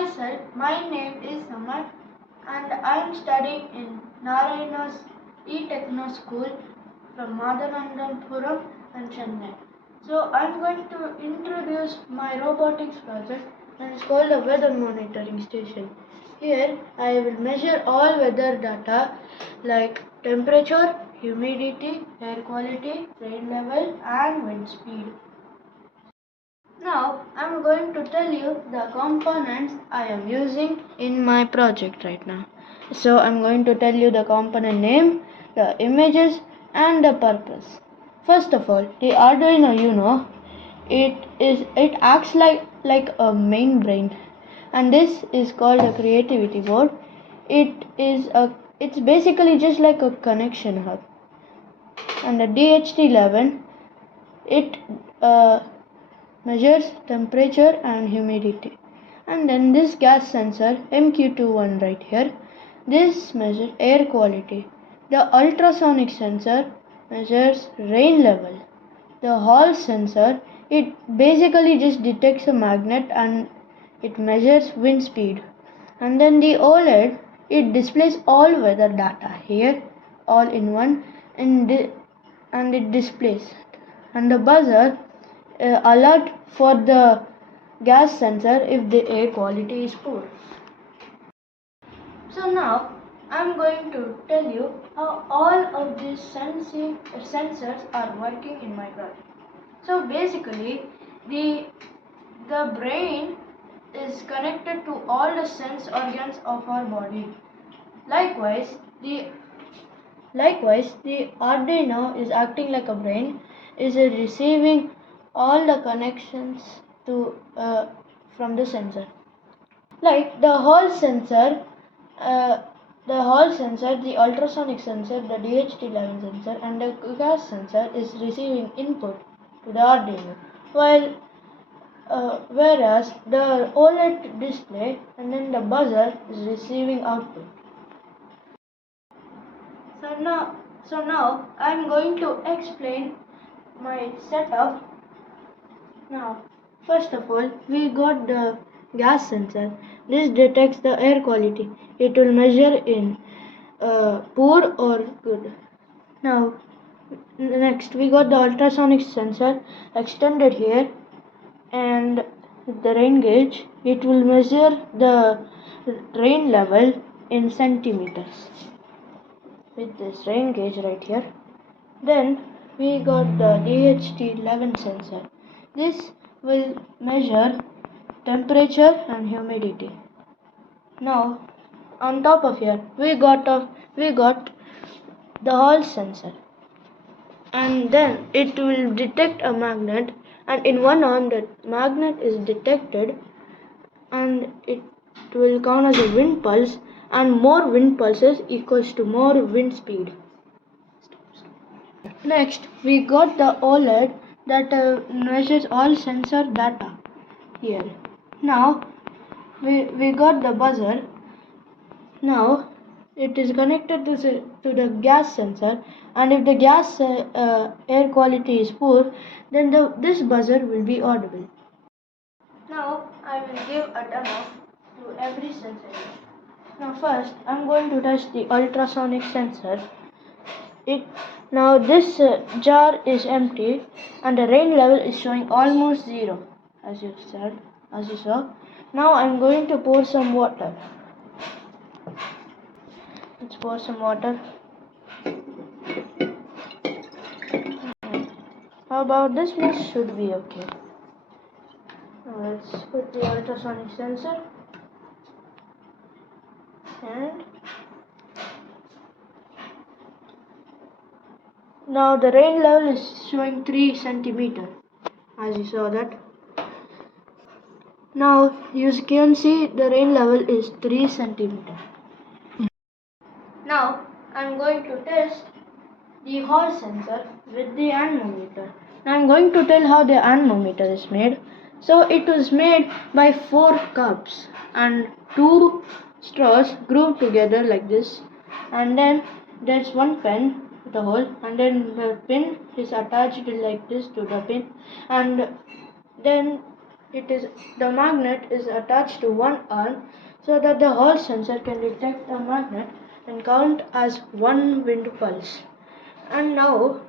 Hi sir, my name is Samar and I am studying in Narayana's E-Techno School from Madanandapuram and Chennai. So I am going to introduce my robotics project and it's called a weather monitoring station. Here I will measure all weather data like temperature, humidity, air quality, rain level and wind speed. Now I am going to tell you the components I am using in my project right now. So I am going to tell you the component name, the images and the purpose. First of all, the Arduino Uno, it acts like a main brain, and this is called a creativity board. It's basically just like a connection hub. And the DHT11, it measures temperature and humidity. And then this gas sensor MQ21 right here, this measures air quality. The ultrasonic sensor measures rain level. The Hall sensor, it basically just detects a magnet and it measures wind speed. And then the OLED, it displays all weather data here all in one, and it displays. And the buzzer alert for the gas sensor if the air quality is poor. So now I am going to tell you how all of these sensors are working in my project. So basically the brain is connected to all the sense organs of our body. Likewise, the Arduino is acting like a brain, is receiving all the connections to from the sensor. Like the Hall sensor, the ultrasonic sensor, the DHT11 sensor, and the gas sensor is receiving input to the Arduino, whereas the OLED display and then the buzzer is receiving output. So now I am going to explain my setup. Now, first of all, we got the gas sensor. This detects the air quality. It will measure in poor or good. Now, next we got the ultrasonic sensor extended here, and the rain gauge. It will measure the rain level in centimeters with this rain gauge right here. Then we got the DHT11 sensor. This will measure temperature and humidity. Now on top of here we got the Hall sensor, and then it will detect a magnet, and in one arm the magnet is detected and it will count as a wind pulse, and more wind pulses equals to more wind speed. Next, we got the OLED that measures all sensor data here. Now, we got the buzzer. Now, it is connected to the gas sensor, and if the gas air quality is poor, then this buzzer will be audible. Now, I will give a demo to every sensor. Now, first, I am going to test the ultrasonic sensor. Now this jar is empty and the rain level is showing almost zero, as you saw. Now I am going to pour some water. Let's pour some water. How about this much should be okay. Now let's put the ultrasonic sensor, and now the rain level is showing 3 centimeter, as you saw that. Now you can see the rain level is 3 centimeter. Now I am going to test the Hall sensor with the anemometer. Now I am going to tell how the anemometer is made. So it was made by 4 cups and 2 straws grouped together like this, and then there's one pen with a hole, and then the pin is attached like this to the pin, and then the magnet is attached to one arm so that the Hall sensor can detect the magnet and count as one wind pulse. And now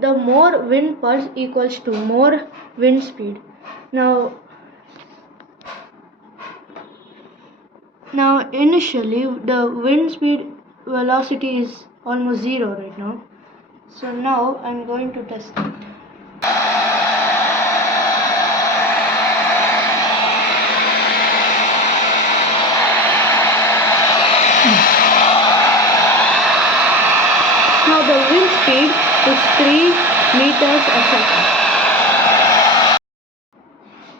the more wind pulse equals to more wind speed. Now initially the wind speed velocity is almost zero right now. So now I'm going to test it. Now the wind speed is 3 meters a second.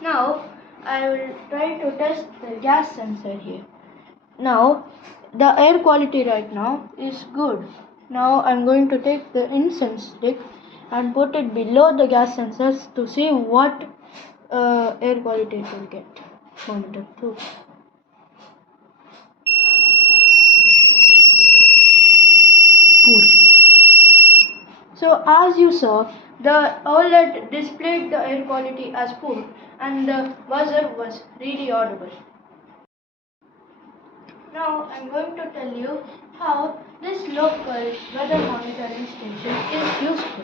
Now I will try to test the gas sensor here. Now the air quality right now is good. Now I'm going to take the incense stick and put it below the gas sensors to see what air quality it will get. Monitor 2. Poor. So as you saw, the OLED displayed the air quality as poor and the buzzer was really audible. Now I'm going to tell you how this local weather monitoring station is useful.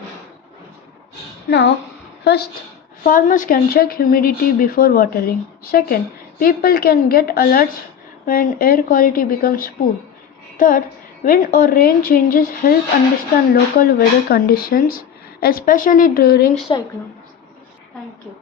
Now, first, farmers can check humidity before watering. Second, people can get alerts when air quality becomes poor. Third, wind or rain changes help understand local weather conditions, especially during cyclones. Thank you.